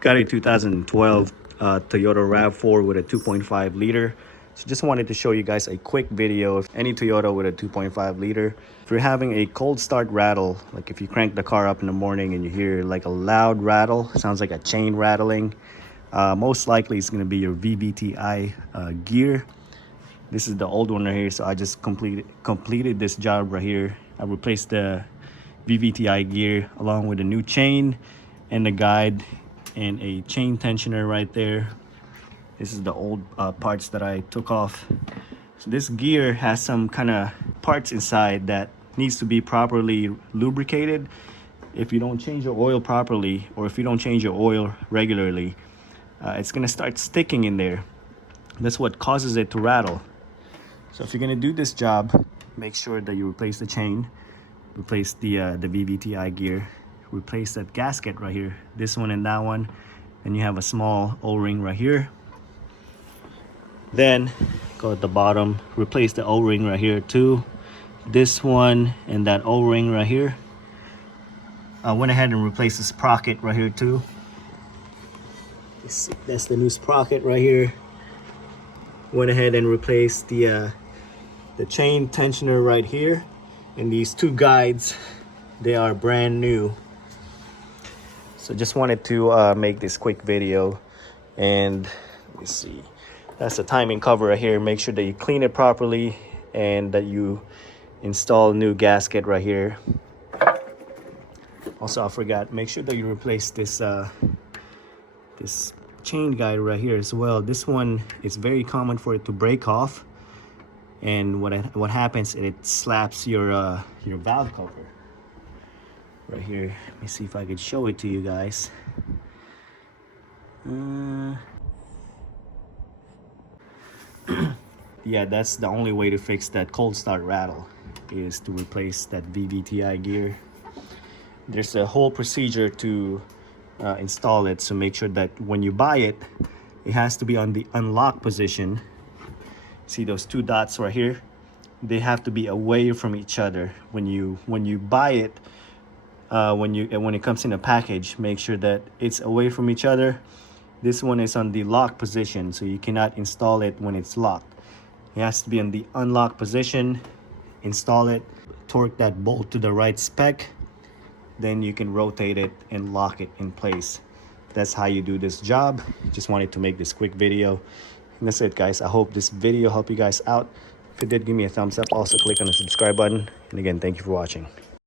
Got a 2012 Toyota RAV4 with a 2.5 liter. So just wanted to show you guys a quick video of any Toyota with a 2.5 liter. If you're having a cold start rattle, like if you crank the car up in the morning and you hear like a loud rattle, sounds like a chain rattling, most likely it's going to be your VVTi gear. This is the old one right here, so I just completed this job right here. I replaced the VVTi gear along with a new chain and the guide and a chain tensioner right there. This is the old parts that I took off. So this gear has some kind of parts inside that needs to be properly lubricated. If you don't change your oil properly, or if you don't change your oil regularly, it's gonna start sticking in there. That's what causes it to rattle. So if you're gonna do this job, make sure that you replace the chain, replace the VVTi gear, replace that gasket right here, this one and that one. Then you have a small O-ring right here. Then go at the bottom, replace the O-ring right here too, this one and that O-ring right here. I went ahead and replaced the sprocket right here too. That's the new sprocket right here. Went ahead and replaced the chain tensioner right here, and these two guides, they are brand new. So just wanted to make this quick video. And let me see, that's the timing cover right here. Make sure that you clean it properly and that you install a new gasket right here. Also, I forgot, make sure that you replace this this chain guide right here as well. This one is very common for it to break off, and what happens, it slaps your valve cover right here. Let me see if I could show it to you guys. Yeah, that's the only way to fix that cold start rattle, is to replace that VVTi gear. There's a whole procedure to install it, so make sure that when you buy it, it has to be on the unlock position. See those two dots right here? They have to be away from each other. When you buy it, when it comes in a package, make sure that it's away from each other. This one is on the lock position, so you cannot install it when it's locked. It has to be in the unlock position. Install it, torque that bolt to the right spec, then you can rotate it and lock it in place. That's how you do this job. Just wanted to make this quick video, and that's it, guys. I hope this video helped you guys out. If it did, give me a thumbs up. Also click on the subscribe button, and again, thank you for watching.